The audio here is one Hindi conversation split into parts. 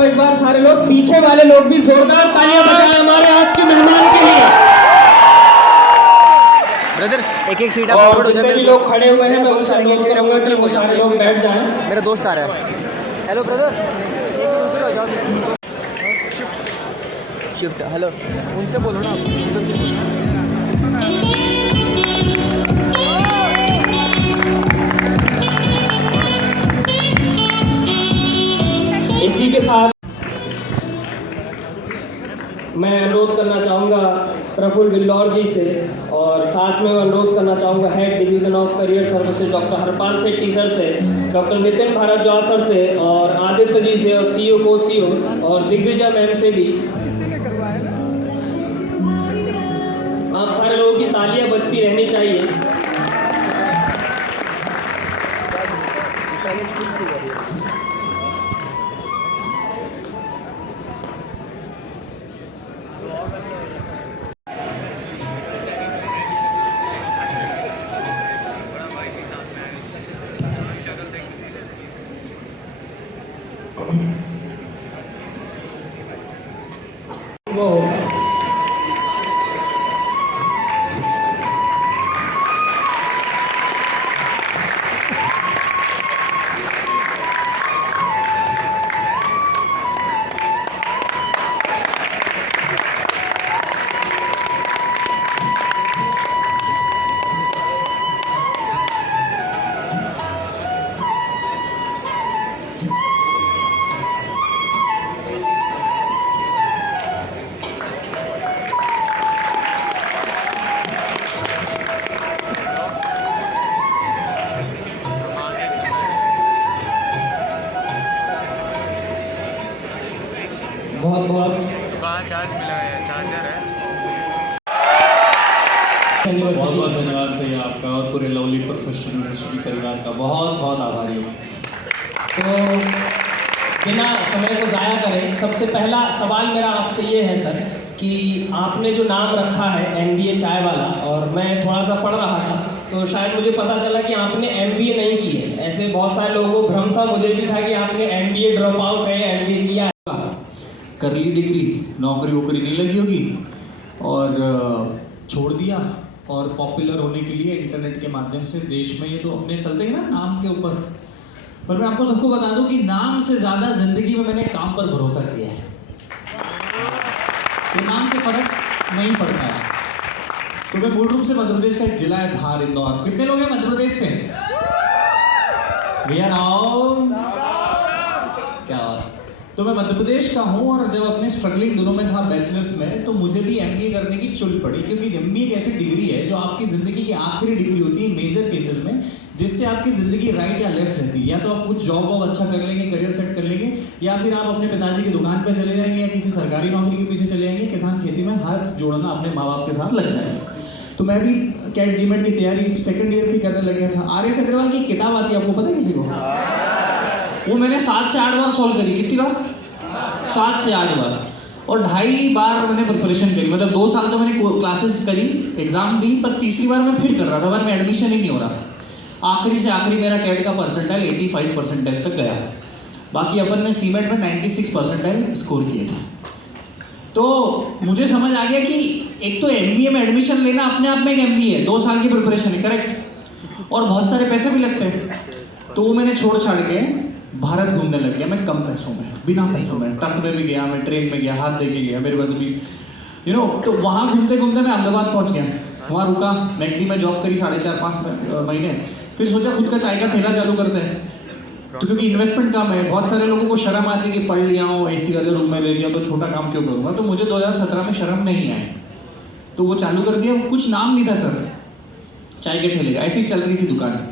चाहूंगा एक बार सारे लोग, पीछे वाले लोग भी जोरदार तालियां बजाएं हमारे आज के मेहमान के लिए। ब्रदर एक एक सीट और जितने भी लोग खड़े हुए हैं मैं उनसे अनुरोध करूंगा कि वो सारे लोग बैठ जाएं। मेरा दोस्त आ रहा है। हेलो ब्रदर, शिफ्ट हेलो, उनसे बोलो ना इसी के साथ मैं अनुरोध करना चाहूँगा प्रफुल्ल बिल्लौर जी से, और साथ में मैं अनुरोध करना चाहूँगा head division of career services doctor Harpal Thetty sir से, डॉक्टर नितिन भारद्वाज सर से, और आदित्य जी से, और सीईओ को सीईओ और दिग्विजय मैम से भी। आप सारे लोगों की तालियां बजती रहनी चाहिए। वो बहुत बहुत कहाँ चार्ज मिला है, चार्जर है। बहुत बहुत धन्यवाद भैया आपका और पूरे लवली प्रोफेशनल यूनिवर्सिटी परिवार का बहुत बहुत आभारी हूँ। तो बिना समय को ज़ाया करें, सबसे पहला सवाल मेरा आपसे ये है सर कि आपने जो नाम रखा है MBA चाय वाला, और मैं थोड़ा सा पढ़ रहा था तो शायद मुझे पता चला कि आपने MBA नहीं की है। ऐसे बहुत सारे लोगों को भ्रम था, मुझे भी था कि आपने MBA ड्रॉप आउट है, MBA किया है। कर ली डिग्री, नौकरी वोकरी नहीं लगी होगी और छोड़ दिया, और पॉपुलर होने के लिए इंटरनेट के माध्यम से देश में ये तो अपने चलते हैं ना नाम के ऊपर। पर मैं आपको सबको बता दूं कि नाम से ज़्यादा जिंदगी में मैंने काम पर भरोसा किया है। तो नाम से फर्क नहीं पड़ता है। तो मैं मूल रूप से मध्य प्रदेश का एक जिला है धार, इंदौर। कितने लोग हैं मध्य प्रदेश से? भैया नाउ क्या बात। तो मैं मध्य प्रदेश का हूँ, और जब अपने स्ट्रगलिंग दिनों में था बैचलर्स में, तो मुझे भी MBA करने की चुल पड़ी, क्योंकि MBA एक ऐसी डिग्री है जो आपकी ज़िंदगी की आखिरी डिग्री होती है मेजर केसेस में, जिससे आपकी ज़िंदगी राइट या लेफ्ट रहती है। या तो आप कुछ जॉब वॉब अच्छा कर लेंगे, करियर सेट कर लेंगे, या फिर आप अपने पिताजी की दुकान पर चले जाएंगे, या किसी सरकारी नौकरी के पीछे चले जाएंगे, किसान खेती में हाथ जोड़ना अपने माँ बाप के साथ लग जाएंगे। तो मैं भी कैट जीमेट की तैयारी सेकंड ईयर से करने लग गया था। RS अग्रवाल की किताब आती है, आपको पता है किसी को? वो मैंने 7 से 8 बार सॉल्व करी। कितनी बार? 7 से 8 बार। और 2.5 बार मैंने प्रिपरेशन करी। मतलब 2 साल तो मैंने क्लासेस करी, एग्जाम दी, पर तीसरी बार मैं फिर कर रहा था, मैं एडमिशन ही नहीं हो रहा। आखिरी से आखिरी मेरा कैट का परसेंटाइल 85 परसेंटाइल तक गया। बाकी अपन ने सीमेट में 96 परसेंटाइल स्कोर किए थे। तो मुझे समझ आ गया कि एक तो MBA में एडमिशन लेना अपने आप में एक MBA है, 2 साल की प्रिपरेशन है, करेक्ट, और बहुत सारे पैसे भी लगते हैं। तो वो मैंने छोड़ छाड़ के भारत घूमने लग गया। मैं कम पैसों में, बिना पैसों में, ट्रक में भी गया, मैं ट्रेन में गया, हाथ दे के गया, मेरे पास भी तो वहाँ घूमते घूमते मैं अहमदाबाद पहुँच गया। वहाँ रुका, मैकडी में जॉब करी 4.5-5 महीने। फिर सोचा खुद का चाय का ठेला चालू करते हैं। तो क्योंकि इन्वेस्टमेंट कम है, बहुत सारे लोगों को शर्म आती है कि पढ़ लिया हूँ, AC वाले रूम में ले लिया, तो छोटा काम क्यों करूँगा। तो मुझे 2017 में शर्म नहीं आई, तो वो चालू कर दिया। कुछ नाम नहीं था सर, चाय के ठेले का, ऐसी चल रही थी दुकान।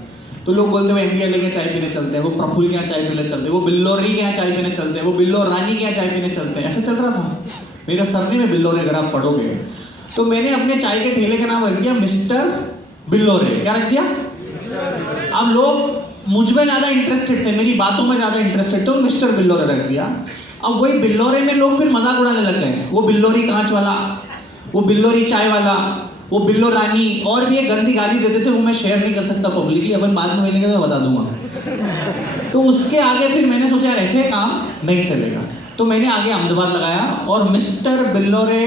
तो लोग बोलते हैं वो MBA लेके चाय पीने चलते हैं, वो प्रफुल्ल के यहाँ चाय पीने चलते हैं, वो बिल्लोरी के यहाँ चाय पीने चलते हैं, वो बिल्लोर रानी के यहाँ चाय पीने चलते हैं। ऐसा चल रहा था। मेरा सरनेम में बिल्लोरे, अगर आप पढ़ोगे तो मैंने अपने चाय के ठेले का नाम रख दिया मिस्टर बिल्लोरे। क्या रख दिया? अब लोग मुझ में ज़्यादा इंटरेस्टेड थे, मेरी बातों में ज़्यादा इंटरेस्टेड थे, तो मिस्टर बिल्लोरे रख दिया। अब वही बिल्लोरे में लोग फिर मजाक उड़ाने लग गए। वो बिल्लोरी कांच वाला, वो बिल्लोरी चाय वाला, वो बिल्लो रानी, और भी एक गंदी गाली देते थे, वो मैं शेयर नहीं कर सकता पब्लिकली, अपन बाद में मिलेंगे तो मैं बता दूंगा। तो उसके आगे फिर मैंने सोचा यार ऐसे काम नहीं चलेगा। तो मैंने आगे अहमदाबाद लगाया और मिस्टर बिल्लोरे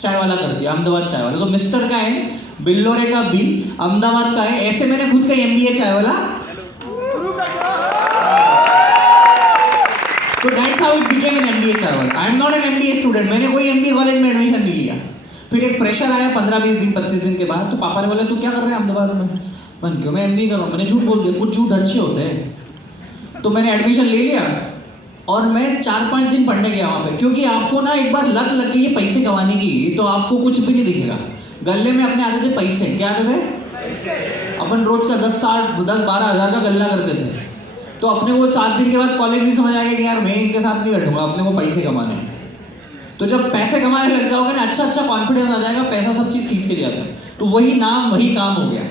चाय वाला कर दिया, अहमदाबाद चाय वाला। तो मिस्टर का है, बिल्लोरे का बी, अहमदाबाद का है, ऐसे मैंने खुद का MBA चाय वाला। तो that's how it became an MBA चाय वाला। I am not an MBA student, मैंने कोई MBA कॉलेज में एडमिशन नहीं लिया। फिर एक प्रेशर आया 15-20 दिन 25 दिन के बाद, तो पापा ने बोला तू क्या कर रहा है अहमदाबाद में? मैंने क्यों, मैं MBA कर रहा हूँ। मैंने झूठ बोल दिया, कुछ झूठ अच्छे होते हैं। तो मैंने एडमिशन ले लिया और मैं 4-5 दिन पढ़ने गया वहाँ पे, क्योंकि आपको ना एक बार लत लग गई है पैसे कमाने की, तो आपको कुछ भी नहीं दिखेगा। गले में अपने आते थे पैसे, क्या आते थे? अपन रोज का 10-12 हज़ार का गल्ला करते थे। तो अपने वो 7 दिन के बाद कॉलेज भी समझ आ गया कि यार मैं इनके साथ नहीं बैठूंगा, अपने को पैसे कमाने हैं। तो जब पैसे कमाने लग जाओगे ना, अच्छा कॉन्फिडेंस आ जाएगा, पैसा सब चीज़ खींच के जाता है। तो वही नाम वही काम हो गया।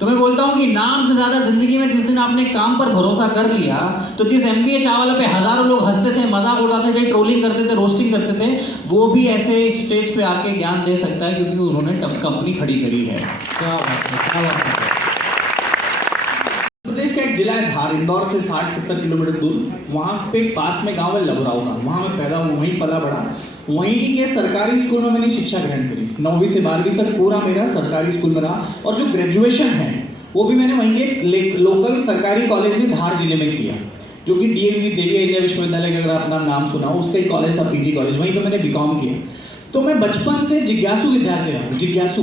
तो मैं बोलता हूँ कि नाम से ज़्यादा जिंदगी में जिस दिन आपने काम पर भरोसा कर लिया, तो जिस MBA चाय वाला पे हज़ारों लोग हंसते थे, मजाक उड़ाते थे, ट्रोलिंग करते थे, रोस्टिंग करते थे, वो भी ऐसे स्टेज पे आके ज्ञान दे सकता है, क्योंकि उन्होंने कंपनी खड़ी करी है। क्या बात है, क्या बात है। प्रदेश का एक जिला है धार, इंदौर से 60-70 किलोमीटर दूर। वहाँ पे पास में गांव है लबराव का, वहाँ मैं पैदा हुआ, वहीं पला बड़ा, वहीं के सरकारी स्कूल में मैंने शिक्षा ग्रहण करी। 9वीं से 12वीं तक पूरा मेरा सरकारी स्कूल में रहा, और जो ग्रेजुएशन है वो भी मैंने वहीं के लोकल सरकारी कॉलेज में धार जिले में किया, जो कि DAV देवी इंडिया विश्वविद्यालय का अगर अपना नाम सुना हो, उसका ही कॉलेज था, PG कॉलेज, वहीं पर मैंने BCom किया। तो मैं बचपन से जिज्ञासु विद्यार्थी रहा, जिज्ञासु,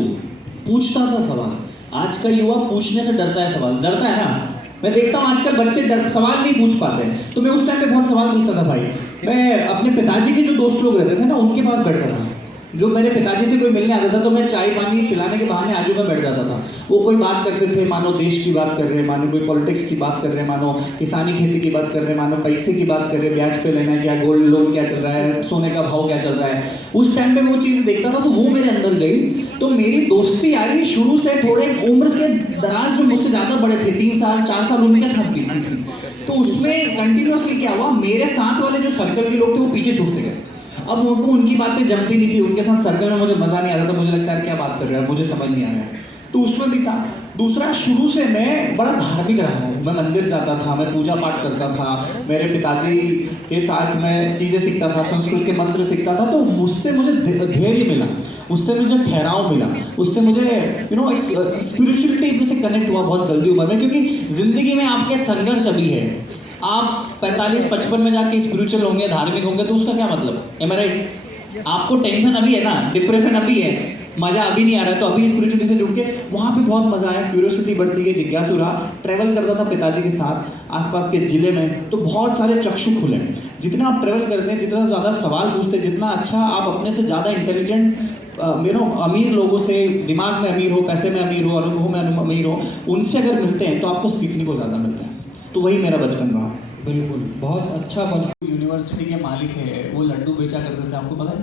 पूछता था सवाल। आज का युवा पूछने से डरता है, सवाल डरता है ना। मैं देखता हूँ आजकल बच्चे सवाल नहीं पूछ पाते। तो मैं उस टाइम पे बहुत सवाल पूछता था भाई। मैं अपने पिताजी के जो दोस्त लोग रहते थे ना, उनके पास बैठता था। जो मेरे पिताजी से कोई मिलने आता था तो मैं चाय पानी पिलाने के बहाने आजू में बैठ जाता था। वो कोई बात करते थे, मानो देश की बात कर रहे हैं, मानो कोई पॉलिटिक्स की बात कर रहे हैं, मानो किसानी खेती की बात कर रहे हैं, मानो पैसे की बात कर रहे हैं, ब्याज पे लेना है क्या, गोल्ड लोन क्या चल रहा है, सोने का भाव क्या चल रहा है। उस टाइम पे वो चीज़ देखता था तो वो मेरे अंदर गई। तो मेरी दोस्ती यारी शुरू से थोड़े उम्र के दराज जो मुझसे ज़्यादा बड़े थे, 3 साल 4 साल, उनके साथ बीतती थी। तो उसमें कंटिन्यूसली क्या हुआ, मेरे साथ वाले जो सर्कल के लोग थे वो पीछे छूटते गए। अब उनको उनकी बातें जमती नहीं थी, उनके साथ सर्कल में मुझे मज़ा नहीं आ रहा था, मुझे लगता है क्या बात कर रहे हैं, मुझे समझ नहीं आ रहा है। तो उसमें भी था। दूसरा, शुरू से मैं बड़ा धार्मिक रहा हूँ। मैं मंदिर जाता था, मैं पूजा पाठ करता था, मेरे पिताजी के साथ मैं चीज़ें सीखता था, संस्कृत के मंत्र सीखता था। तो मुझसे मुझे धैर्य मिला, उससे मुझे ठहराव मिला, उससे मुझे एक स्पिरिचुअलिटी से कनेक्ट हुआ बहुत जल्दी उम्र में। क्योंकि ज़िंदगी में आपके संघर्ष अभी है। आप 45-55 में जाके स्पिरिचुअल होंगे, धार्मिक होंगे, तो उसका क्या मतलब? एम आई राइट? आपको टेंशन अभी है ना, डिप्रेशन अभी है, मज़ा अभी नहीं आ रहा है, तो अभी स्पिरिचुअलिटी से जुड़ के वहाँ पे बहुत मज़ा आया, क्यूरियोसिटी बढ़ती गई, जिज्ञासु रहा। ट्रैवल करता था पिताजी के साथ आसपास के ज़िले में, तो बहुत सारे चक्षु खुले। जितना आप ट्रैवल करते हैं, जितना ज़्यादा सवाल पूछते हैं, जितना अच्छा आप अपने से ज़्यादा इंटेलिजेंट अमीर लोगों से, दिमाग में अमीर हो, पैसे में अमीर हो, अनुभव में अमीर हो, उनसे अगर मिलते हैं तो आपको सीखने को ज़्यादा मिलता है। तो वही मेरा बचपन रहा। बिल्कुल, बहुत अच्छा बना। यूनिवर्सिटी के मालिक है, वो लड्डू बेचा करते थे, आपको पता है?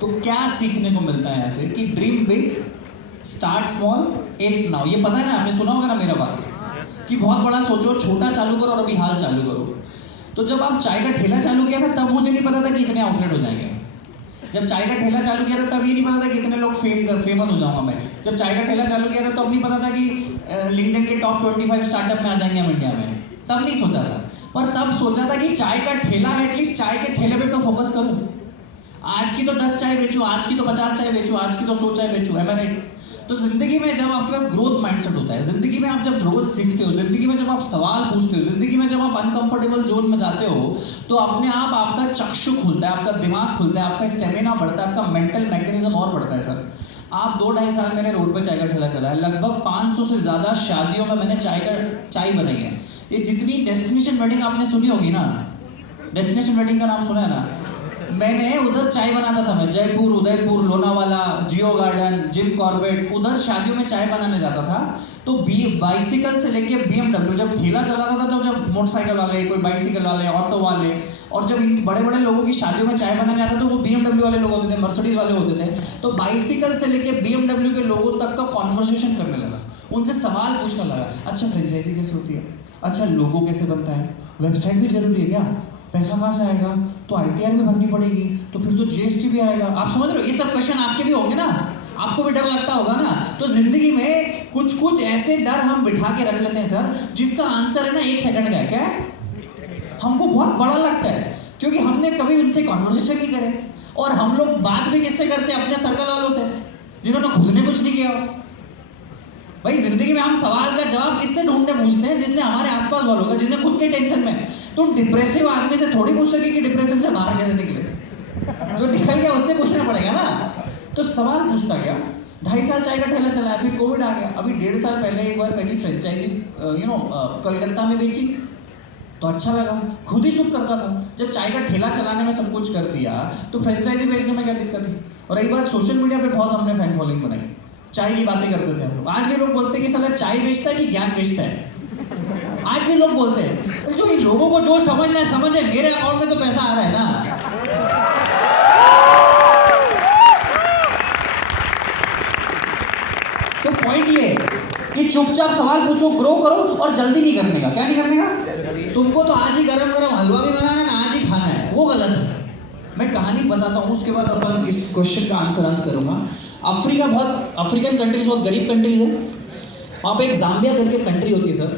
तो क्या सीखने को मिलता है यहाँ से कि dream big, start small, act now. ये पता है ना, आपने सुना होगा ना मेरा बात, कि बहुत बड़ा सोचो, छोटा चालू करो और अभी हाल चालू करो। तो जब आप चाय का ठेला चालू किया था, तब मुझे नहीं पता था कि इतने आउटलेट हो जाएंगे। जब चाय का ठेला चालू किया था, तब ये नहीं पता था कि इतने लोग फेमस हो जाऊंगा मैं। जब चाय का ठेला चालू किया था, तब नहीं पता था कि लिंक्डइन के टॉप 25 स्टार्टअप में आ जाएंगे हम इंडिया में। तब नहीं सोचा था, पर तब सोचा था कि चाय का ठेला है, एटलीस्ट चाय के ठेले पे तो फोकस करूं। आज की तो 10 चाय बेचूं, आज की तो 50 चाय बेचूं, आज की तो 100 चाय बेचूं। एम आई राइट? तो जिंदगी में जब आपके पास ग्रोथ माइंडसेट होता है, जिंदगी में आप जब रोज सीखते हो, जिंदगी में जब आप सवाल पूछते हो, जिंदगी में जब आप अनकंफर्टेबल जोन में जाते हो, तो अपने आप आपका चक्षु खुलता है, आपका दिमाग खुलता है, आपका स्टेमिना बढ़ता है, आपका मेंटल मैकेनिज्म और बढ़ता है। सर, आप 2-2.5 साल मैंने रोड पे चाय का ठेला चलाया, लगभग 500 से ज़्यादा शादियों में मैंने चाय बनाई है। ये जितनी डेस्टिनेशन वेडिंग आपने सुनी होगी ना, डेस्टिनेशन वेडिंग का नाम सुना है ना, मैंने उधर चाय बनाता था। मैं जयपुर, उदयपुर, लोनावाला, जियो गार्डन, जिम कॉर्बेट, उधर शादियों में चाय बनाने जाता था। तो बाइसिकल से लेके BMW, जब ठेला चलाता था, तो जब मोटरसाइकिल वाले, कोई बाइसिकल वाले, ऑटो वाले, और जब इन बड़े बड़े लोगों की शादियों में चाय बनाने आता तो वो BMW वाले लोग होते थे, मर्सिडीज वाले होते थे। तो बाइसिकल से लेके BMW के लोगों तक का कॉन्वर्सेशन करने लगा, उनसे सवाल पूछने लगा। अच्छा, फ्रेंचाइजी कैसे होती है? अच्छा, लोगो कैसे बनता है? वेबसाइट भी जरूरी है क्या? पैसा कहाँ से आएगा? तो ITR भी भरनी पड़ेगी, तो फिर तो GST भी आएगा। आप समझ रहे हो? ये सब क्वेश्चन आपके भी होंगे ना, आपको भी डर लगता होगा ना। तो जिंदगी में कुछ ऐसे डर हम बिठा के रख लेते हैं सर, जिसका आंसर है ना 1 सेकंड का है। क्या है? हमको बहुत बड़ा लगता है क्योंकि हमने कभी उनसे कॉन्वर्सेशन नहीं करे और हम लोग बात भी किससे करते हैं, अपने सर्कल वालों से जिन्होंने खुद ने कुछ नहीं किया हो। भाई जिंदगी में हम सवाल का जवाब किससे ढूंढने पूछते हैं, जिसने हमारे आसपास वालों का, जिसने खुद के टेंशन में। तुम डिप्रेसिव आदमी से थोड़ी पूछ सके कि डिप्रेशन से बाहर कैसे निकले, जो निकल गया उससे पूछना पड़ेगा ना। तो सवाल पूछता गया, 2.5 साल चाय का ठेला चलाया, फिर कोविड आ गया। अभी 1.5 साल पहले एक बार पहली फ्रेंचाइजी कलकत्ता में बेची तो अच्छा लगा, खुद ही शुरू करता था। जब चाय का ठेला चलाने में सब कुछ कर दिया तो फ्रेंचाइजी बेचने में क्या दिक्कत थी। और रही बात सोशल मीडिया पे, बहुत हमने फैन फॉलोइंग बनाई, चाय की बातें करते थे हम लोग। आज भी लोग बोलते हैं कि साला चाय बेचता है कि ज्ञान बेचता है, आज भी लोग बोलते हैं। जो इन लोगों को जो समझना है समझे, मेरे अकाउंट में तो पैसा आ रहा है ना। तो पॉइंट ये है कि चुपचाप सवाल पूछो, ग्रो करो और जल्दी नहीं करने का। क्या नहीं करने का? तुमको तो आज ही गरम गरम हलवा भी बनाना है ना, आज ही खाना है, वो गलत है। मैं कहानी बताता हूँ, उसके बाद अपन इस क्वेश्चन का आंसर अंत करूंगा। अफ्रीकन कंट्रीज बहुत गरीब कंट्रीज है। वहाँ पे एक जाम्बिया करके कंट्री होती है सर।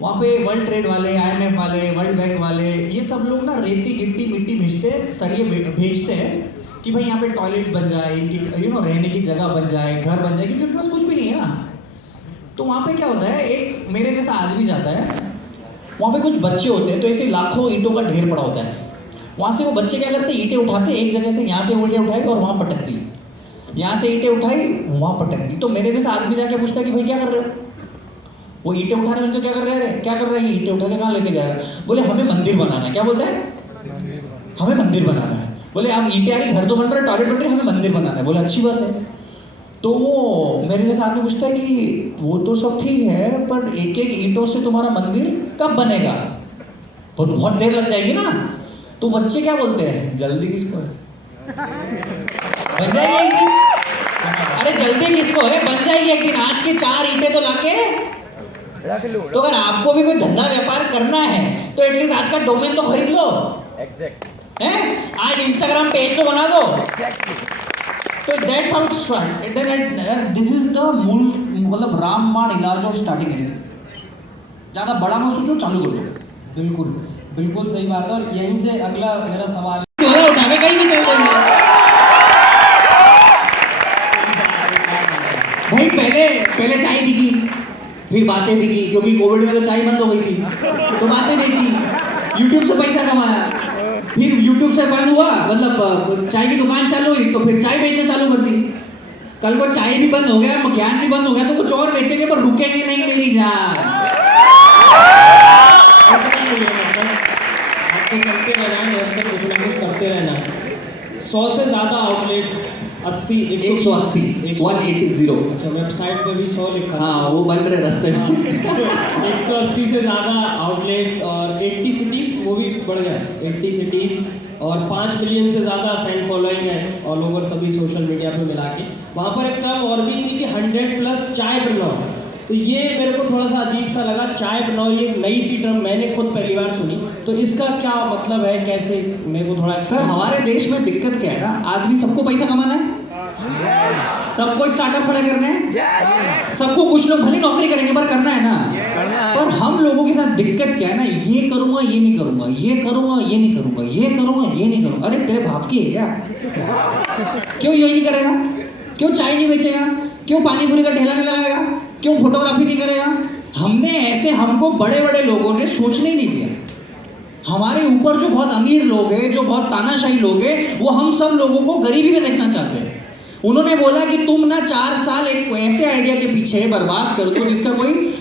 वहाँ पे वर्ल्ड ट्रेड वाले, IMF वाले, वर्ल्ड बैंक वाले, ये सब लोग ना रेती गिट्टी मिट्टी भेजते हैं, सरिये भेजते हैं कि भाई यहाँ पे टॉयलेट्स बन जाए, इनकी रहने की जगह बन जाए, घर बन जाए, क्योंकि उनके पास कुछ भी नहीं है ना। तो वहाँ पे क्या होता है, एक मेरे जैसा आदमी जाता है, वहाँ पे कुछ बच्चे होते हैं, तो ऐसे लाखों ईंटों का ढेर पड़ा होता है। वहाँ से वो बच्चे क्या करते हैं, ईंटें उठाते, एक जगह से यहाँ से ईंटें उठाई और वहाँ पटक दी, यहाँ से ईंटें उठाई वहाँ पटक दी। तो मेरे जैसा आदमी जाके पूछता है कि भाई क्या कर रहे हो? वो ईंटें उठा रहे हैं, क्या कर रहे हैं, क्या कर रहे हैं, ईंटें उठा के कहाँ लेके गया? बोले हमें मंदिर बनाना है। क्या बोलता है? हमें मंदिर बनाना है। बोले आप ईंटें आ रही, घर तो बन रहा है, टॉयलेट बन रही है, हमें मंदिर बनाना है। बोले अच्छी बात है। तो वो मेरे जैसा आदमी पूछता है कि वो तो सब ठीक है, पर एक एक ईंटों से तुम्हारा मंदिर कब बनेगा? बहुत देर लग जाएगी ना। तो बच्चे क्या बोलते हैं, जल्दी किसको है, बन जाएगी एक दिन। अरे जल्दी किसको है, बन जाएगी एक दिन। आज की 4 ईंटें तो लाके रख लो। तो अगर आपको भी कोई धंधा व्यापार करना है तो एटलीस्ट आज का डोमेन तो खरीद लो। हैं? आज इंस्टाग्राम पेज तो बना दो। तो that's how it start. Then this is the मूल, मतलब रामबाण इलाज ऑफ स्टार्टिंग एनीथिंग। ज़्यादा बड़ा मत सोचो, चालू कर दो। बिल्कुल बिल्कुल सही बात है। और यहीं से अगला मेरा सवाल, उठा के कहीं भी चल जाएंगे भाई। पहले चाय बिकी, फिर बातें बिकी, क्योंकि कोविड में तो चाय बंद हो गई थी, तो बातें बेची, यूट्यूब से पैसा कमाया, फिर यूट्यूब से बंद हुआ, मतलब चाय की दुकान चालू हुई, तो फिर चाय बेचना चालू कर दी। कल को चाय भी बंद हो गया, ज्ञान भी बंद हो गया, तो कुछ और बेचेंगे, पर रुकेंगे नहीं मेरी जान। आपको करते रहना है, कुछ ना कुछ करते रहना है। 100 से ज़्यादा आउटलेट्स, 180 180। अच्छा, वेबसाइट पे भी 100 लिखा है। हाँ, वो बन रहे रास्ते में। 180 से ज़्यादा आउटलेट्स और 80 सिटीज़, वो भी बढ़ गया, 80 सिटीज़, और 5 मिलियन से ज़्यादा फैन फॉलोइंग है ऑल ओवर सभी सोशल मीडिया पे मिला के। वहाँ पर एक टर्म और भी थी कि 100+ चायप्रेन्योर। तो ये मेरे को थोड़ा सा अजीब सा लगा, चायप्रेन्योर, ये नई सी टर्म मैंने खुद पहली बार सुनी। तो इसका क्या मतलब है, कैसे, मेरे को थोड़ा। सर हमारे देश में दिक्कत क्या है ना, आदमी सबको पैसा कमाना है, सबको स्टार्टअप खड़े करने हैं, सबको, कुछ लोग भले नौकरी करेंगे पर करना है ना। पर हम लोगों के साथ दिक्कत क्या है ना, ये करूंगा ये नहीं करूंगा, ये करूंगा ये नहीं करूंगा, ये करूंगा ये नहीं करूंगा। अरे तेरे बाप की है क्या? क्यों ये नहीं करेगा? क्यों चाय नहीं बेचेगा? क्यों पानी पूरी का ठेला नहीं लगाएगा? क्यों फोटोग्राफी नहीं करेगा? हमको बड़े बड़े लोगों ने सोचने ही नहीं दिया। हमारे ऊपर जो बहुत अमीर लोग हैं, जो बहुत तानाशाही लोग हैं, वो हम सब लोगों को गरीबी में देखना चाहते हैं। उन्होंने बोला कि तुम ना 4 साल एक ऐसे आइडिया के पीछे बर्बाद कर दो जिसका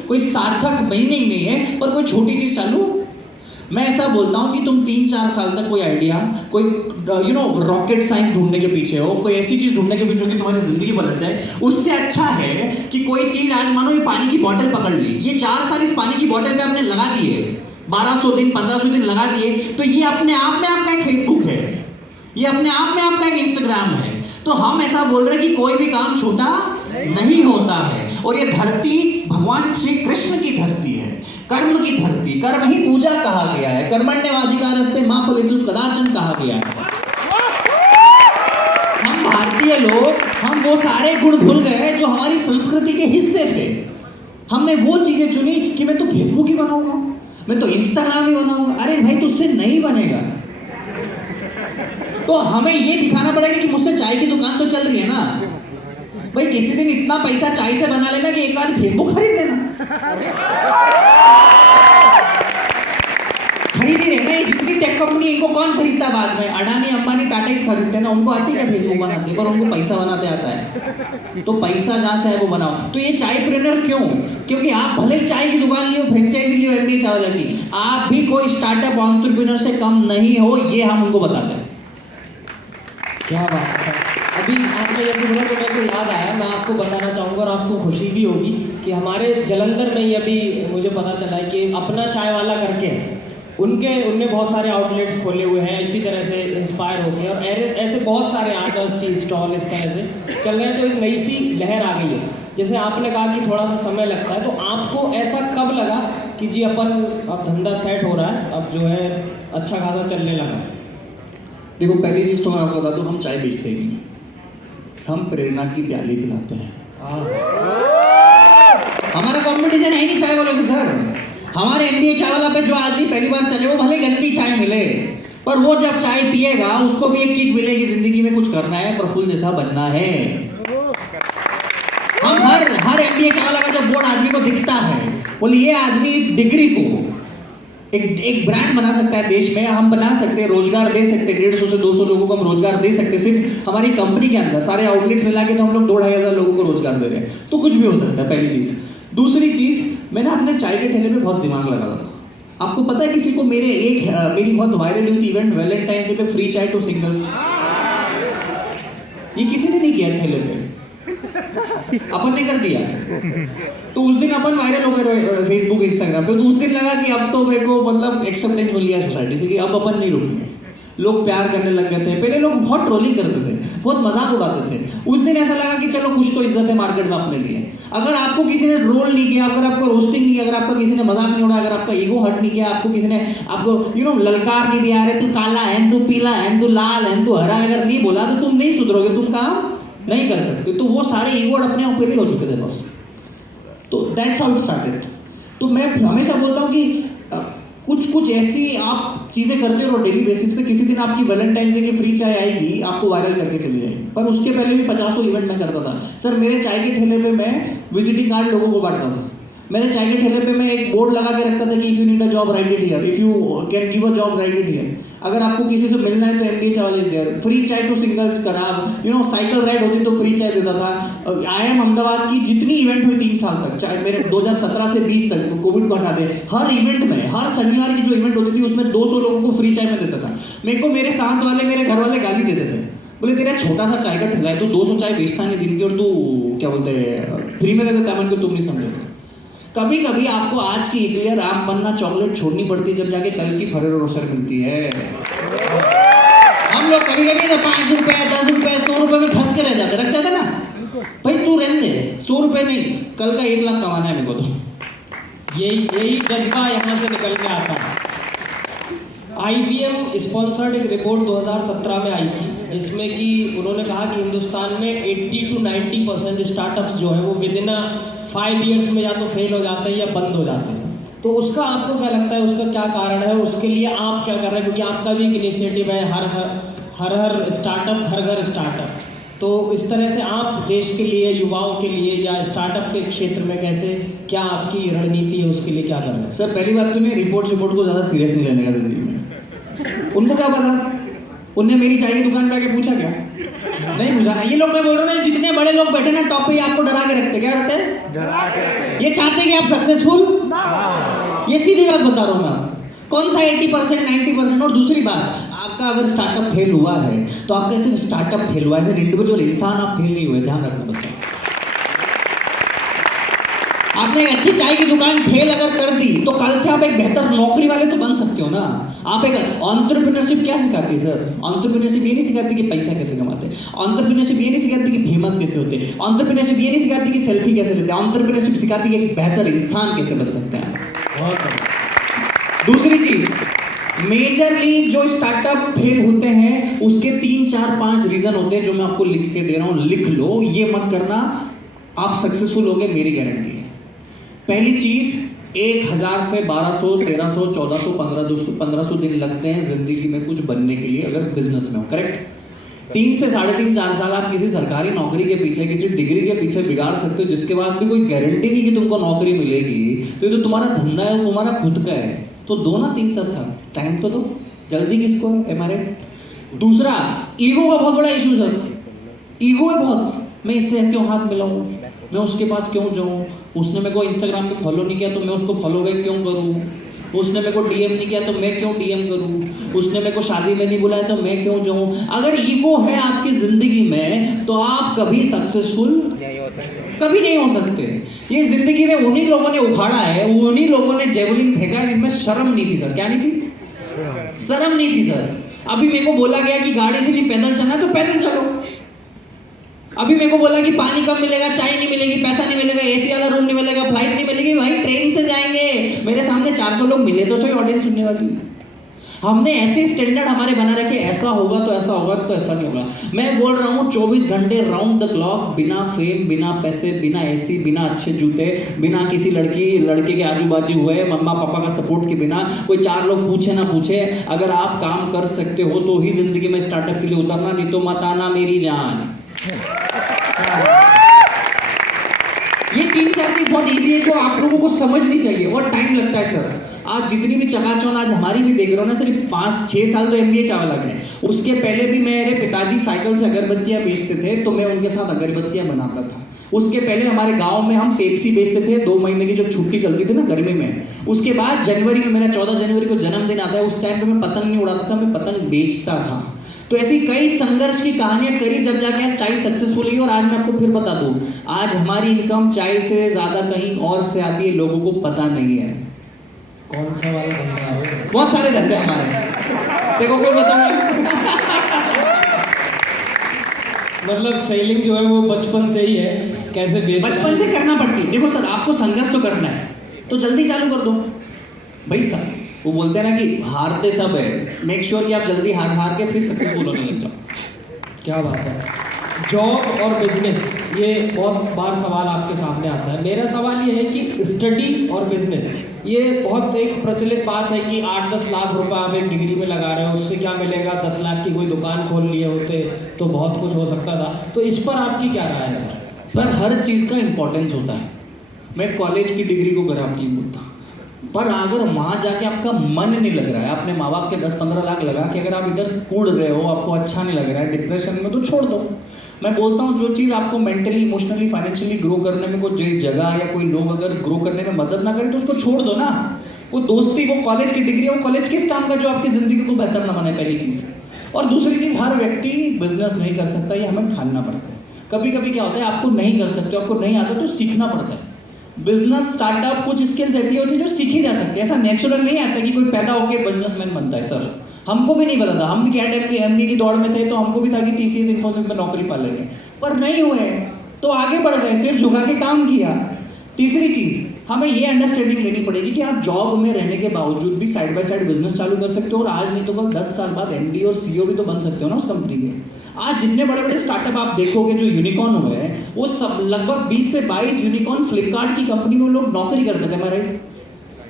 कोई सार्थक मीनिंग नहीं है, पर कोई छोटी चीज चालू। मैं ऐसा बोलता हूँ कि तुम 3-4 साल तक कोई आइडिया, कोई रॉकेट साइंस ढूंढने के पीछे हो, कोई ऐसी चीज ढूंढने के पीछे हो कि तुम्हारी जिंदगी पलट जाए। उससे अच्छा है कि कोई चीज, आज मानो ये पानी की बोतल पकड़ ली, ये 4 साल इस पानी की बोतल पे आपने लगा दिए, 1200 दिन 1500 दिन लगा दिए, तो ये अपने आप में आपका एक फेसबुक है, ये अपने आप में आपका एक इंस्टाग्राम है। तो हम ऐसा बोल रहे हैं कि कोई भी काम छोटा नहीं होता है, और ये धरती भगवान श्री कृष्ण की धरती है, कर्म की धरती, कर्म ही पूजा कहा गया है, कर्मण्येवाधिकारस्ते मा फलेषु कदाचन कहा गया है। हम भारतीय लोग, हम वो सारे गुण भूल गए जो हमारी संस्कृति के हिस्से थे। हमने वो चीजें चुनी कि मैं तो फेसबुक ही बनाऊंगा, मैं तो इंस्टाग्राम ही बनाऊंगा। अरे भाई तुझसे नहीं बनेगा। तो हमें ये दिखाना पड़ेगा कि मुझसे चाय की दुकान तो चल रही है ना भाई। किसी दिन इतना पैसा चाय से बना लेना कि एक बार फेसबुक खरीद लेना। खरीद ही रहे जितनी टेक कंपनी, इनको कौन खरीदता बाद में? अडानी अंबानी टाटा ही खरीदते हैं ना। उनको आती है क्या फेसबुक बनाते, पर उनको पैसा बनाते आता है। तो पैसा जहाँ से है वो बनाओ। तो ये चाय प्रेनर क्यों? क्योंकि आप भले चाय की दुकान लियो, फ्रेंचाइजी लियो एमबीए चाय वाला की, आप भी कोई स्टार्टअप एंटरप्रेन्योर से कम नहीं हो, ये हम उनको बताते हैं। क्या बात है। अभी आपने जैसे बोला तो मेरे को याद आया, मैं आपको बताना चाहूँगा और आपको खुशी भी होगी कि हमारे जलंधर में ही अभी मुझे पता चला है कि अपना चाय वाला करके उनने बहुत सारे आउटलेट्स खोले हुए हैं इसी तरह से इंस्पायर होके, और ऐसे बहुत सारे आर्ट टी स्टॉल इस तरह से चल रहे हैं। तो एक नई सी लहर आ गई है। जैसे आपने कहा कि थोड़ा सा समय लगता है, तो आपको ऐसा कब लगा कि जी अब धंधा सेट हो रहा है, अब जो है अच्छा खासा चलने लगा है? देखो पहली चीज़ तो मैं आपको बता दूँ, हम चाय बेचते नहीं, हम प्रेरणा की प्याली पिलाते हैं। हमारा कंपटीशन है नहीं चाय वालों से सर। हमारे एमबीए चाय वाला पे जो आदमी पहली बार चले, वो भले गंदी चाय मिले, पर वो जब चाय पिएगा उसको भी एक किक मिलेगी, जिंदगी में कुछ करना है, प्रफुल्ल जैसा बनना है। हम हर एमबीए चाय वाला का जब बोर्ड आदमी को दिखता है, बोले ये आदमी डिग्री को एक ब्रांड बना सकता है देश में। हम बना सकते हैं, रोजगार दे सकते हैं, 150 से 200 लोगों को हम रोजगार दे सकते हैं सिर्फ हमारी कंपनी के अंदर। सारे आउटलेट्स मिला के तो हम लोग 2-2,500 लोगों को रोजगार दे रहे हैं। तो कुछ भी हो सकता है, पहली चीज़। दूसरी चीज़, मैंने अपने चाय के ठेले में बहुत दिमाग लगा था। आपको पता है किसी को मेरी बहुत वायरल हुई थी इवेंट, वैलेंटाइंस डे पे फ्री चाय टू सिंगल्स। ये किसी ने नहीं किया ठेले पे, अपन ने कर दिया। तो उस दिन अपन वायरल हो गए फेसबुक इंस्टाग्राम पे। तो उस दिन लगा कि अब तो मेरे को मतलब एक्सेप्टेंस मिल गया सोसाइटी से कि अब अपन नहीं रुकेंगे। लोग प्यार करने लग गए थे। पहले लोग बहुत ट्रोलिंग करते थे, बहुत मजाक उड़ाते थे। उस दिन ऐसा लगा कि चलो कुछ तो इज्जत है मार्केट में अपने लिए। अगर आपको किसी ने ट्रोल नहीं किया, अगर आपको रोस्टिंग नहीं किया, अगर आपका किसी ने मजाक नहीं उड़ाया, अगर आपका ईगो हर्ट नहीं किया, आपको किसी ने आपको ललकार नहीं दिया, अरे तू काला है, तू पीला है, तू लाल है, तू हरा, अगर नहीं बोला तो तुम नहीं सुधरोगे, तुम काम नहीं कर सकते। तो वो सारे ईगो अपने आप पहले हो चुके थे बस। तो दैट्स हाउ इट स्टार्टेड। तो मैं हमेशा बोलता हूँ कि कुछ ऐसी आप चीज़ें करते हो डेली बेसिस पे। किसी दिन आपकी वैलेंटाइंस डे की फ्री चाय आएगी, आपको वायरल करके चली जाएगी। पर उसके पहले भी 50 इवेंट मैं करता था सर। मेरे चाय के ठेले पे मैं विजिटिंग कार्ड लोगों को बांटता था। मेरे चाय के ठेले पे मैं एक बोर्ड लगा के रखता था कि if you need a job right it here, if you can give a job right it here. अगर आपको किसी से मिलना है तो एमबीए चाय वाले देयर, फ्री चाय टू सिंगल्स करा। साइकिल राइड होती तो फ्री चाय देता था। IIM अहमदाबाद की जितनी इवेंट हुई 3 साल तक, चाहे मेरे 2017 से 20 तक, कोविड को हटा दे, हर इवेंट में, हर शनिवार की जो इवेंट होती थी उसमें 200 लोगों को फ्री चाय में देता था। मेरे को मेरे साथ वाले, मेरे घर वाले गाली देते थे, बोले तेरा छोटा सा चाय का ठेला है, तो 200 चाय बेचता नहीं दिन की, और तू क्या बोलते हैं फ्री में दे देता है। तुम नहीं समझे। कभी कभी आपको आज की इक्लियर आम पन्ना चॉकलेट छोड़नी पड़ती है, जब जाके कल की फरेरो रोसर मिलती है। हम लोग कभी कभी ना 5 रुपए, 10 रुपए, 100 रुपए में फंस के रह जाते, रख जाते ना भाई, तू रहने दे, 100 रुपए नहीं, कल का 1 लाख कमाना है मेरे को। तो यही जज्बा यहाँ से निकल के आता है। IBM स्पॉन्सर्ड एक रिपोर्ट 2017 में आई थी, जिसमें कि उन्होंने कहा कि हिंदुस्तान में 80 to 90% स्टार्टअप्स जो हैं वो विदिन 5 years में या तो फेल हो जाते हैं या बंद हो जाते हैं। तो उसका आपको क्या लगता है, उसका क्या कारण है? उसके लिए आप क्या कर रहे हैं? क्योंकि आपका भी एक इनिशिएटिव है, हर स्टार्टअप घर घर स्टार्टअप। तो इस तरह से आप देश के लिए, युवाओं के लिए या स्टार्टअप के क्षेत्र में कैसे, क्या आपकी रणनीति है, उसके लिए क्या कर रहे हैं? सर पहली बात तो मैं रिपोर्ट को ज़्यादा सीरियस नहीं लेने का जिंदगी में। उनको क्या पता, उनने मेरी चाय की दुकान पे आके पूछा क्या? नहीं पूछा ना। ये लोग, मैं बोल रहा हूँ, जितने बड़े लोग बैठे ना टॉप पे, आपको डरा के रखते। क्या रखते हैं? ये चाहते कि आप सक्सेसफुल, ये सीधी बात बता रहा हूँ मैं। कौन सा 80%, 90%? और दूसरी बात, आपका अगर स्टार्टअप फेल हुआ है तो आपका सिर्फ स्टार्टअप फेल हुआ है, एज इंडिविजुअल इंसान आप फेल नहीं हुए, ध्यान रखना बच्चा। आपने एक अच्छी चाय की दुकान फेल अगर कर दी तो कल से आप एक बेहतर नौकरी वाले तो बन सकते हो ना। आप एक एंटरप्रेन्योरशिप क्या सिखाती है सर? एंटरप्रेन्योरशिप ये नहीं सिखाती कि पैसा कैसे कमाते हैं। एंटरप्रेन्योरशिप ये नहीं सिखाती कि फेमस कैसे होते हैं। एंटरप्रेन्योरशिप ये नहीं सिखाती कि सेल्फी कैसे लेते हैं। एंटरप्रेन्योरशिप सिखाती है कि एक बेहतर इंसान कैसे बन सकते हैं। दूसरी चीज, मेजरली जो स्टार्टअप फेल होते हैं उसके 3, 4, 5 रीजन होते हैं, जो मैं आपको लिख के दे रहा हूँ, लिख लो। ये मत करना, आप सक्सेसफुल होगे, मेरी गारंटी है। पहली चीज, 1000 से 1200, 1300, 1400, 1500 दिन लगते हैं जिंदगी में कुछ बनने के लिए अगर बिजनेस में हो, करेक्ट? 3 से 3.5 4 साल आप किसी सरकारी नौकरी के पीछे, किसी डिग्री के पीछे बिगाड़ सकते हो, जिसके बाद भी कोई गारंटी नहीं कि तुमको नौकरी मिलेगी। तो ये तो तुम्हारा धंधा है, तुम्हारा खुद का है, तो दो ना 3-4 साल टाइम तो दो। जल्दी किसको है, am I right? दूसरा, ईगो का बहुत बड़ा इशू सर, ईगो है बहुत। मैं इससे क्यों हाथ मिलाऊं, मैं उसके पास क्यों जाऊं, उसने मेरे को इंस्टाग्राम पे फॉलो नहीं किया तो मैं उसको फॉलो बैक क्यों करूं, उसने मेरे को डीएम नहीं किया तो मैं क्यों डीएम करूं, उसने मेरे को शादी में नहीं बुलाया तो मैं क्यों जाऊं। अगर ईगो है आपकी जिंदगी में तो आप कभी सक्सेसफुल कभी नहीं हो सकते। ये जिंदगी में उन्हीं लोगों ने उखाड़ा है, उन्हीं लोगों ने जेवलिन फेंका है जिनमें शर्म नहीं थी सर। क्या नहीं थी? शर्म नहीं थी सर। अभी मेरे को बोला गया कि गाड़ी से नहीं पैदल चलना तो पैदल चलो। अभी मेरे को बोला कि पानी कम मिलेगा, चाय नहीं मिलेगी, पैसा नहीं मिलेगा, एसी वाला रूम नहीं मिलेगा, फ्लाइट नहीं मिलेगी, भाई ट्रेन से जाएंगे। मेरे सामने 400 लोग मिले तो सही ऑडियंस सुनने वाली। हमने ऐसे स्टैंडर्ड हमारे बना रखे, ऐसा होगा तो ऐसा होगा तो ऐसा नहीं होगा। मैं बोल रहा हूँ 24 घंटे राउंड द क्लॉक, बिना फेम, बिना पैसे, बिना एसी, बिना अच्छे जूते, बिना किसी लड़के के आजू बाजू हुए, मम्मा पापा का सपोर्ट के बिना, कोई 4 लोग पूछे ना पूछे, अगर आप काम कर सकते हो तो ही जिंदगी में स्टार्टअप के लिए उतरना, नहीं तो मत आना मेरी जान। ये 3-4 चीज बहुत इजी है जो आप लोगों को समझनी चाहिए और टाइम लगता है सर। आज जितनी भी चकाचौंध आज हमारी भी देख रहे हो ना, सिर्फ 5-6 साल तो MBA चावला के। उसके पहले भी मेरे पिताजी साइकिल से अगरबत्तियां बेचते थे तो मैं उनके साथ अगरबत्तियां बनाता था। उसके पहले हमारे गांव में हम पेप्सी बेचते थे, 2 महीने की जब छुट्टी चलती थी ना गर्मी में। उसके बाद जनवरी में, मेरा 14 जनवरी को जन्मदिन आता है, उस टाइम पे मैं पतंग नहीं उड़ाता था, मैं पतंग बेचता था। तो ऐसी कई संघर्ष की कहानियां करी जब जाके आज चाय सक्सेसफुल हुई। और आज मैं आपको फिर बता दूं, आज हमारी इनकम चाय से ज्यादा कहीं और से आती है, लोगों को पता नहीं है। कौन सा वाला धंधा है? बहुत सारे धंधे हमारे, देखो क्यों बताऊं। मतलब सेलिंग जो है वो बचपन से ही है, कैसे बचपन से करना पड़ती है। देखो सर, आपको संघर्ष तो करना है तो जल्दी चालू कर दो भाई सर। वो बोलते हैं ना कि हारते सब है, मेक श्योर कि आप जल्दी हार के फिर सक्सेसफुल होने लग जाओ। क्या बात है। जॉब और बिजनेस, ये बहुत बार सवाल आपके सामने आता है। मेरा सवाल ये है कि स्टडी और बिजनेस, ये बहुत एक प्रचलित बात है कि 8-10 लाख रुपए आप एक डिग्री में लगा रहे हो, उससे क्या मिलेगा। 10 लाख की कोई दुकान खोल लिए होते तो बहुत कुछ हो सकता था। तो इस पर आपकी क्या राय है सर? सर हर चीज़ का इंपॉर्टेंस होता है। मैं कॉलेज की डिग्री को खराब नहीं बोलता, पर अगर वहाँ जाके आपका मन नहीं लग रहा है, अपने माँ बाप के 10-15 लाख लगा कि अगर आप इधर कूड़ रहे हो, आपको अच्छा नहीं लग रहा है, डिप्रेशन में, तो छोड़ दो। मैं बोलता हूँ जो चीज़ आपको मेंटली, इमोशनली, फाइनेंशियली ग्रो करने में कोई जगह या कोई लोग अगर ग्रो करने में मदद ना करें तो उसको छोड़ दो ना। वो दोस्ती, वो कॉलेज की डिग्री, वो कॉलेज किस काम का जो आपकी ज़िंदगी को बेहतर ना बने, पहली चीज़। और दूसरी चीज़, हर व्यक्ति बिजनेस नहीं कर सकता, ये हमें ठानना पड़ता है। कभी कभी क्या होता है, आपको नहीं कर सकते, आपको नहीं आता तो सीखना पड़ता है। बिजनेस, स्टार्टअप, कुछ स्किल्स ऐसी होती है जो सीखी जा सकती है। ऐसा नेचुरल नहीं आता कि कोई पैदा होकर बिजनेसमैन बनता है सर। हमको भी नहीं पता था, हम भी कैट MBA की दौड़ में थे तो हमको भी था कि TCS इन्फोसिस में नौकरी पा लेंगे, पर नहीं हुए तो आगे बढ़ गए, सिर्फ झुका के काम किया। तीसरी चीज़, हमें ये अंडरस्टैंडिंग लेनी पड़ेगी कि आप जॉब में रहने के बावजूद भी साइड बाय साइड बिजनेस चालू कर सकते हो, और आज नहीं तो कल 10 साल बाद MD और CEO भी तो बन सकते हो ना उस कंपनी के। आज जितने बड़े बड़े स्टार्टअप आप देखोगे जो यूनिकॉर्न हुए हैं, वो सब लगभग 20 से 22 यूनिकॉर्न फ्लिपकार्ट की कंपनी में लोग नौकरी करते थे, राइट?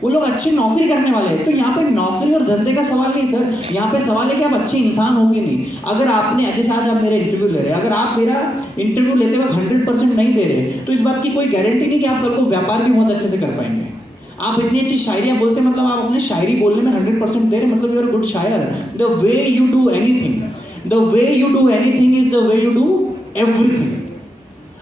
वो लोग अच्छी नौकरी करने वाले हैं। तो यहाँ पे नौकरी और धंधे का सवाल नहीं सर, यहाँ पे सवाल है कि आप अच्छे इंसान हो कि नहीं। अगर आपने, जैसे आज आप मेरा इंटरव्यू ले रहे हैं, अगर आप मेरा इंटरव्यू लेते वक्त 100% नहीं दे रहे तो इस बात की कोई गारंटी नहीं कि आप कल को व्यापार भी बहुत अच्छे से कर पाएंगे। आप इतनी अच्छी शायरियाँ बोलते मतलब आप अपने शायरी बोलने में 100% दे रहे, मतलब यू आर अ गुड शायर। The way you do anything, the way you do anything is the way you do everything.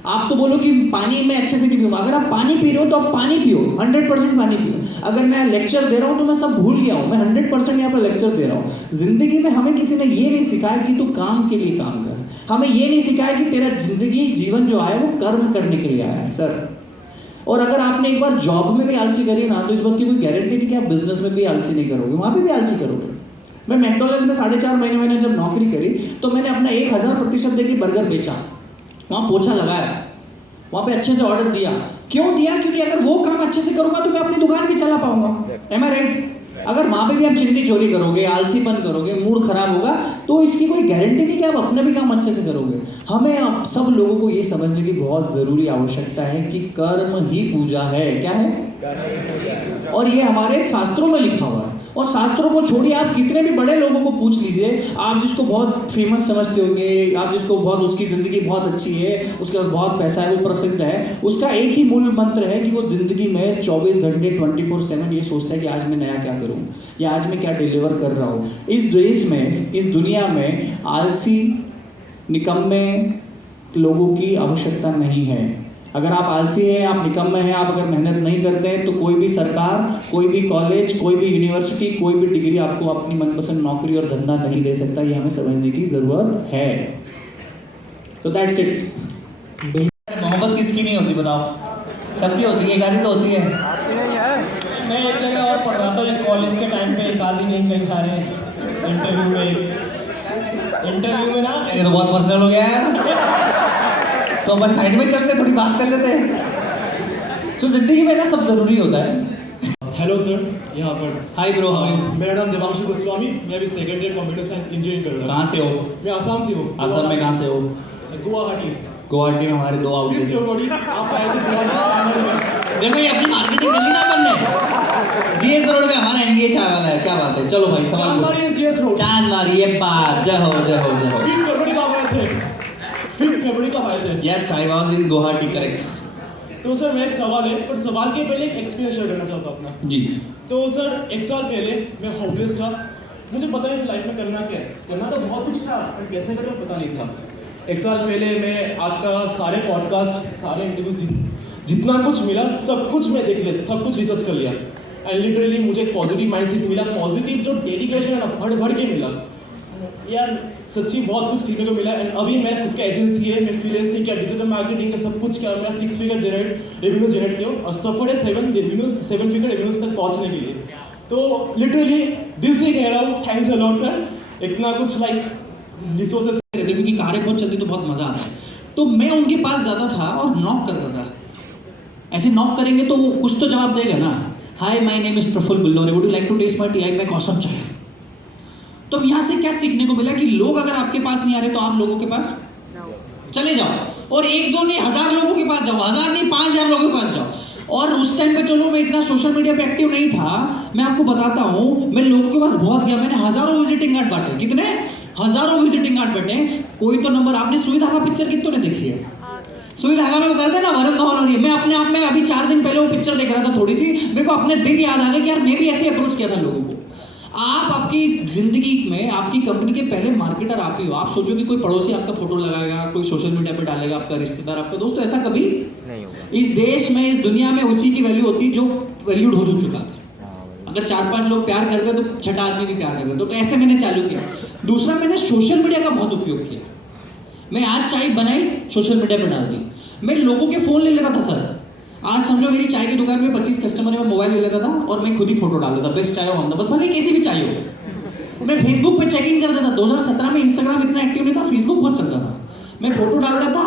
आप तो बोलो कि पानी में अच्छे से नहीं पीऊंगा, अगर आप पानी पी रहे हो तो आप पानी पियो, 100% पानी पियो। अगर मैं लेक्चर दे रहा हूँ तो मैं सब भूल गया हूँ, मैं 100% यहाँ पर लेक्चर दे रहा हूँ। जिंदगी में हमें किसी ने ये नहीं सिखाया कि तू काम के लिए काम कर, हमें ये नहीं सिखाया कि तेरा जिंदगी, जीवन जो आया वो कर्म करने के लिए आया है सर। और अगर आपने एक बार जॉब में भी आलसी करी ना तो इस बात की कोई गारंटी नहीं कि आप बिजनेस में भी आलसी नहीं करोगे, वहाँ पे भी आलसी करोगे। मैं मैकडॉनल्ड्स में 4.5 महीने मैंने जब नौकरी करी तो मैंने अपना 1000% देके बर्गर बेचा, वहाँ पोछा लगाया, वहाँ पे अच्छे से ऑर्डर दिया। क्यों दिया? क्योंकि अगर वो काम अच्छे से करूंगा तो मैं अपनी दुकान भी चला पाऊंगा। Am I right? अगर वहाँ पे भी आप चिंती चोरी करोगे, आलसीपन करोगे, मूड खराब होगा, तो इसकी कोई गारंटी नहीं कि आप अपना भी काम अच्छे से करोगे। हमें आप सब लोगों को ये समझने की बहुत ज़रूरी आवश्यकता है कि कर्म ही पूजा है। क्या है? और ये हमारे शास्त्रों में लिखा हुआ है। और शास्त्रों को छोड़िए, आप कितने भी बड़े लोगों को पूछ लीजिए, आप जिसको बहुत फेमस समझते होंगे, आप जिसको बहुत, उसकी ज़िंदगी बहुत अच्छी है, उसके पास बहुत पैसा है, वो प्रसिद्ध है, उसका एक ही मूल मंत्र है कि वो ज़िंदगी में 24 घंटे 24/7 ये सोचता है कि आज मैं नया क्या करूं, या आज मैं क्या डिलीवर कर रहा हूं। इस देश में, इस दुनिया में आलसी, निकम्मे लोगों की आवश्यकता नहीं है। अगर आप आलसी हैं, आप निकम्मे हैं, आप अगर मेहनत नहीं करते हैं, तो कोई भी सरकार, कोई भी कॉलेज, कोई भी यूनिवर्सिटी, कोई भी डिग्री आपको अपनी मनपसंद नौकरी और धंधा नहीं दे सकता। ये हमें समझने की ज़रूरत है। तो दैट्स इट। मोहब्बत किसकी नहीं होती बताओ? सबकी होती है, एक आधी तो होती है। मैं एक जगह और पढ़ रहा था, जब कॉलेज के टाइम पे एक आधी नहीं, कई सारे इंटरव्यू में ना, ये तो बहुत पर्सनल हो गया यार। तो अपन साइड में चलते, थोड़ी बात कर लेते हैं। तो जिंदगी में ना सब जरूरी होता है। हेलो सर, यहाँ पर हाय ब्रो, हाय। मेरा नाम देवांशु गोस्वामी, मैं अभी second year computer science engineering कर रहा हूँ। कहाँ से हो? मैं आसाम से हूँ। असम में कहाँ से हो? गुवाहाटी। गुवाहाटी में हमारे 2 आउट। किस बॉडी आप आए थे गुवाहाटी में? देखो ये अपनी मार्केटिंग कर ली ना अपन ने। जीएस रोड में हमारा एनडीए चाय वाला है। क्या बात है? चलो भाई सवाल चांदमारी है जीएस रोड। चांद मारी एक बात। जय हो, जय हो, जय हो। 5 फरवरी कब आए थे? 5 फरवरी कब आए थे? Yes, I was in Guwahati, correct. तो सर मेरा एक सवाल है, पर सवाल के पहले एक एक्सपीरियंस शेयर करना चाहता हूँ अपना। जी। तो सर 1 साल पहले मैं होपलेस था। मुझे पता नहीं था लाइफ में करना क्या है। करना तो बहुत कुछ था, पर कैसे करें पता नहीं था। 1 साल पहले मैं आपका सारे पॉडकास्ट, सारे इंटरव्यूज, जितना कुछ मिला सब कुछ मैं देख लिया, सब कुछ रिसर्च कर लिया। एंड लिटरली मुझे एक पॉजिटिव माइंडसेट मिला, पॉजिटिव जो डेडिकेशन है ना, भर के मिला यार। सच्ची बहुत कुछ सीखने को मिला। एंड अभी मेरा खुद का एजेंसी है, मैं फ्रीलांसिंग किया, डिजिटल मार्केटिंग का सब कुछ किया। मेरा 6 फिगर रेवेन्यूज जनरेट किया और सफर है 7 फिगर रेवेन्यूज तक पहुंचने के लिए। तो लिटरली दिल से कह रहा हूँ, थैंक्स अ लॉट सर। इतना कुछ लाइक रिसोर्सेस रहते, क्योंकि कारें बहुत चलती तो बहुत मजा आता है। तो मैं उनके पास जाता था और नॉक करता था। ऐसे नॉक करेंगे तो वो कुछ तो जवाब देगा ना। Hi, my name is Prafull Bullore, would you like to taste my tea? I make awesome chai. तो यहाँ से क्या सीखने को मिला कि लोग अगर आपके पास नहीं आ रहे तो आप लोगों के पास चले जाओ। और 1-2 नहीं, 1000 लोगों के पास जाओ। 1000 नहीं, 5000 लोगों के पास जाओ। और उस टाइम पे चलो मैं इतना सोशल मीडिया पे एक्टिव नहीं था। मैं आपको बताता हूँ, मैं लोगों के पास बहुत गया। मैंने हजारों विजिटिंग कार्ड बांटे। कितने? हजारों विजिटिंग कार्ड बांटे। कोई तो नंबर। आपने सुई धागा पिक्चर कितनों ने देखी है? सुई धागा में वो करते ना, वरुण धवन और ये। मैं अपने आप में अभी 4 दिन पहले वो पिक्चर देख रहा था, थोड़ी सी मेरे को अपने दिन याद आ गए कि यार मैं भी ऐसे अप्रोच किया था लोगों को। आप आपकी जिंदगी में, आपकी कंपनी के पहले मार्केटर आप ही हो। आप सोचो कि कोई पड़ोसी आपका फोटो लगाएगा, कोई सोशल मीडिया पे डालेगा, आपका रिश्तेदार, आपका दोस्त, ऐसा कभी नहीं होगा। इस देश में, इस दुनिया में उसी की वैल्यू होती जो वैल्यूड हो चुका था। अगर 4-5 लोग प्यार करते तो 6ठा आदमी भी प्यार करते। तो ऐसे मैंने चालू किया। दूसरा, मैंने सोशल मीडिया का बहुत उपयोग किया। मैं आज चाय बनाई, सोशल मीडिया पर डाल दी। मैं लोगों के फोन ले लेता था सर। आज समझो मेरी चाय की दुकान में 25 कस्टमर है, मैं मोबाइल ले लेता था और मैं खुद ही फोटो डाल देता। बेस्ट चाय हो अहमदाबाद, भले कैसी भी चाय हो। मैं फेसबुक पे चेकिंग कर देता। 2017 में इंस्टाग्राम इतना एक्टिव नहीं था, फेसबुक बहुत चलता था। मैं फोटो डाल देता,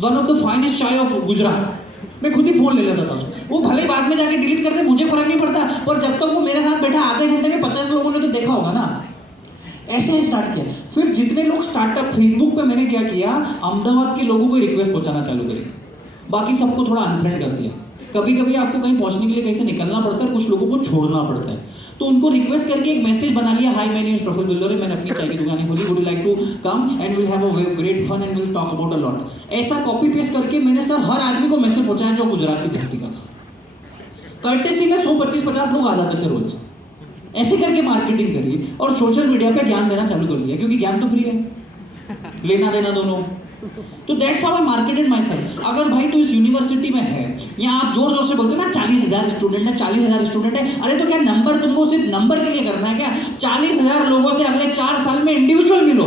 वन ऑफ द फाइनेस्ट चाय ऑफ गुजरात। मैं खुद ही फोन ले लेता था उसको। वो भले बाद में जाके डिलीट कर दे, मुझे फर्क नहीं पड़ता। पर जब तक वो मेरे साथ बैठा, आधे घंटे में 50 लोगों ने तो देखा होगा ना। ऐसे ही स्टार्ट किया। फिर जितने लोग स्टार्टअप फेसबुक पे मैंने क्या किया, अहमदाबाद के लोगों को रिक्वेस्ट पहुंचाना चालू करी। बाकी सबको थोड़ा अनफ्रेंड कर दिया। कभी कभी आपको कहीं पहुंचने के लिए कहीं से निकलना पड़ता है, कुछ लोगों को छोड़ना पड़ता है। तो उनको रिक्वेस्ट करके एक मैसेज बना लिया, hi my name is Prafull Bullore, मैंने अपनी चाय की दुकान खोली, would you like to come and will have a great fun and will talk about a lot. ऐसा कॉपी पेस्ट करके मैंने सर हर आदमी को मैसेज पहुंचाया जो गुजरात की धरती का था। कर्टेसी में 100, 25, 50 लोग आ जाते थे रोज। ऐसे करके मार्केटिंग करी और सोशल मीडिया पे ज्ञान देना चालू कर दिया, क्योंकि ज्ञान तो फ्री है, लेना देना दोनों। तो that's how I marketed my self. अगर भाई तू इस यूनिवर्सिटी में है, यहाँ आप जोर जोर से बोलते ना 40,000 स्टूडेंट है, 40,000 स्टूडेंट है। अरे तो क्या नंबर तुमको सिर्फ नंबर के लिए करना है क्या? 40,000 लोगों से अगले 4 साल में इंडिविजुअल मिलो।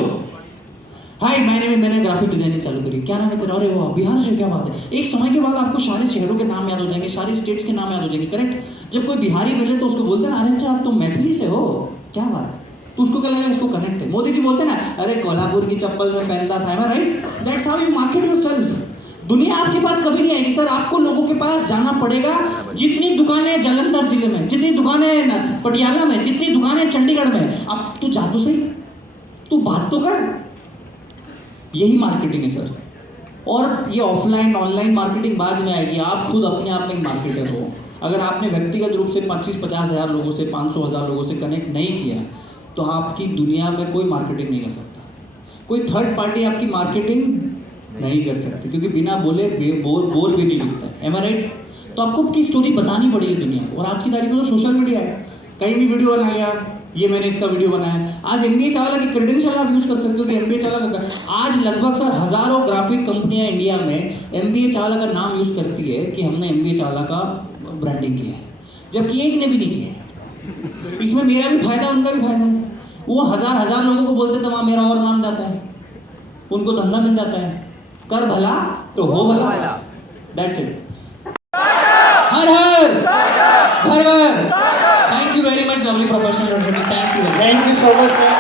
हाय मैंने ग्राफिक डिजाइनिंग चालू करी। क्या नाम है तेरा? अरे वाह, बिहार से, क्या बात है। एक समय के बाद आपको सारे शहरों के नाम याद हो जाएंगे, सारे स्टेट्स के नाम याद हो जाएंगे, करेक्ट। जब कोई बिहारी मिले तो उसको बोलते ना, अरे अच्छा आप तो मैथिली से हो, क्या बात है। तो उसको क्या लगेगा, इसको कनेक्ट है। मोदी जी बोलते ना, अरे कोल्हापुर की चप्पल में पहनता था, right. That's how you market yourself. दुनिया आपके पास कभी नहीं आएगी सर, आपको लोगों के पास जाना पड़ेगा। जितनी दुकानें जालंधर जिले में, जितनी दुकानें पटियाला में, जितनी दुकानें चंडीगढ़ में, अब तू जा तो सही, तू बात तो कर। यही मार्केटिंग है सर। और ये ऑफलाइन ऑनलाइन मार्केटिंग बाद में आएगी। आप खुद अपने आप में एक मार्केटर हो। अगर आपने व्यक्तिगत रूप से 25-50 हज़ार लोगों से, 500,000 लोगों से कनेक्ट नहीं किया तो आपकी दुनिया में कोई मार्केटिंग नहीं कर सकता। कोई थर्ड पार्टी आपकी मार्केटिंग नहीं कर सकती, क्योंकि बिना बोले बोर भी नहीं बिकता है। एम आई राइट? तो आपको की स्टोरी बतानी पड़ेगी दुनिया को। और आज की तारीख में तो सोशल मीडिया है, कहीं भी वीडियो बना लिया, ये मैंने इसका वीडियो बनाया। आज एमबीए चावला की क्रेडेंशियल आप यूज़ कर सकते हो कि एमबीए चावला का। आज लगभग सर हज़ारों ग्राफिक कंपनियां इंडिया में एमबीए चावला का नाम यूज़ करती है कि हमने एमबीए चावला का ब्रांडिंग किया है, जबकि एक ने भी नहीं किया। इसमें मेरा भी फायदा, उनका भी फायदा है। वो हज़ार लोगों को बोलते तो वहाँ मेरा और नाम जाता है, उनको धंधा मिल जाता है। कर भला तो हो भला, दैट्स इट। हर हर घर घर। Thank you very much lovely professional. Thank you so much sir.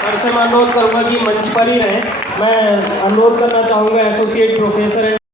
Sir से मैं अनुरोध करूँगा कि मंच पर ही रहें। मैं अनुरोध करना चाहूँगा एसोसिएट प्रोफेसर